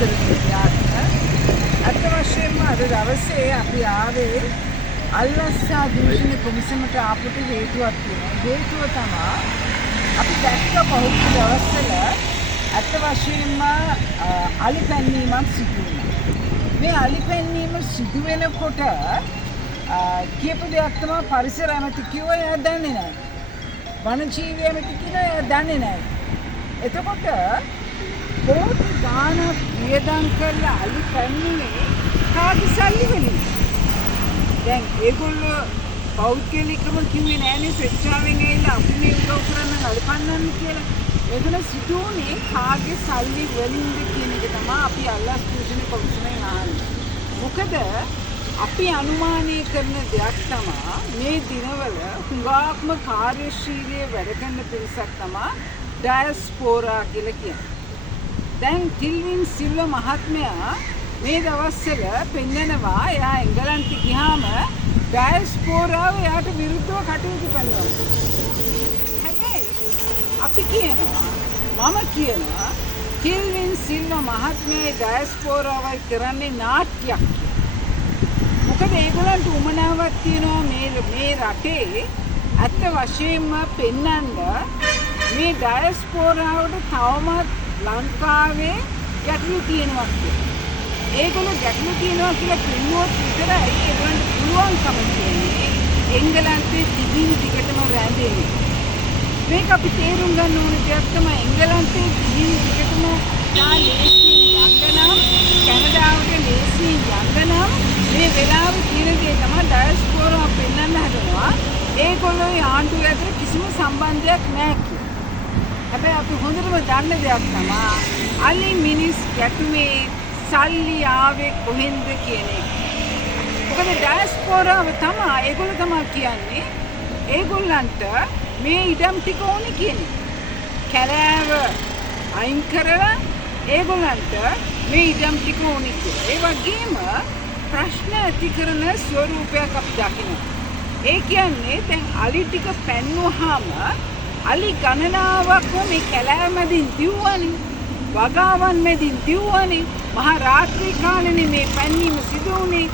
අවසර දෙන්න. අත් වශයෙන්ම අද දවසේ අපි ආවේ අල්වස්සා දූෂණ කොමිසමට ආපුට හේතුවක් තියෙනවා. හේතුව තමයි අපි දැක්ක පහුගිය දවස්වල අත් වශයෙන්ම අලි පැන්නීමක් සිදු වුණා. මේ අලි පැන්නීම සිදු වෙනකොට කියපු දෙයක් තමයි පරිසර ඇමති කිව්වා එයා දන්නේ නැහැ. වනජීවී ඇමති කිව්වා එයා දන්නේ නැහැ. එතකොට කෝටි ගාණක් වියදම් කරලා අලි පැන්නුනේ කාගේ සල්ලි වලින්? දැන් ඒගොල්ලෝ පෞද්ගලිකව කිව්වේ නෑනේ ස්වේච්ඡාවෙන් ඇවිල්ලා අපි මේ උදව් කරන්න අලි පන්නන්න කියලා. එතන සිදුවුනේ කාගේ සල්ලි වලින්ද කියන එක තමයි අපි අල්ලස් දූෂණ කොමිසමෙන් අහන්නේ. මොකද අපි අනුමානය කරන දෙයක් තමයි මේ දිනවල හුඟක්ම කාර්යශීලී වැඩ කරන පිරිසක් තමයි ඩයස්පෝරා කියලා කියන්නේ. දැන් ටිල්වින් සිල්වා මහත්මයා මේ දවස්වල පෙන්නනවා එයා එංගලන්තෙ ගියාම ඩයස්පෝරාව එයාට විරුද්ධව කටයුතු කරනවා. හැබැයි අපි කියනවා මම කියනවා ටිල්වින් සිල්වා මහත්මයාගේ ඩයස්පෝරාවයි කරන්නේ නාට්‍යයක්. මොකද ඒගොල්ලන්ට උමනාවක් තියෙනවා මේ රටේ ඇත්ත වශයෙන්ම පෙන්වන්න මේ ඩයස්පෝරාවට තවමත් ලංකාවේ ගැටලු තියෙනවා කියලා. ඒගොල්ලෝ ගැටලු තියෙනවා කියලා කිව්වොත් විතරයි ඒගොල්ලන්ට පුළුවන්කම තියෙන්නේ එංගලන්තේ දිගින් දිගටම රැඳෙන්න. මේක අපි තේරුම් ගන්න ඕන දෙයක් තමයි එංගලන්තේ දිගින් දිගටම ලේසියෙන් යන්න නම් කැනඩාවට ලේසියෙන් යන්න නම් මේ වෙලාවේ කියන දේ තමයි ඩයස්පෝරා පෙන්වන්න හදනවා. ඒගොල්ලෝ ආණ්ඩුව අතර කිසිම සම්බන්ධයක් නැහැ කියලා. හැබැයි අපි හොඳටම දන්න දෙයක් තමයි අලි මිනිස් ගැටුමේ සල්ලි ආවේ කොහෙන්ද කියන එක. මොකද ඩයස්පෝරාව තමයි ඒගොල්ලෝ තමයි කියන්නේ ඒගොල්ලන්ට මේ ඉඩම් ටික ඕනේ කියන්නේ. කැලෑව අයින් කරලා ඒගොල්ලන්ට මේ ඉඩම් ටික ඕනේ කියලා. ඒ වගේම ප්‍රශ්න ඇති කරන ස්වරූපයක් අපි දකිනවා. ඒ කියන්නේ දැන් අලි ටික පැන්නුවාම අලි ගණනාවක් මේ කැලෑව මැදින් දිව්වනේ. වගාවන් මැදින් දිව්වනේ. මහා රාත්‍රී කාලේ මේ පැන්නීම සිදු වුණේ.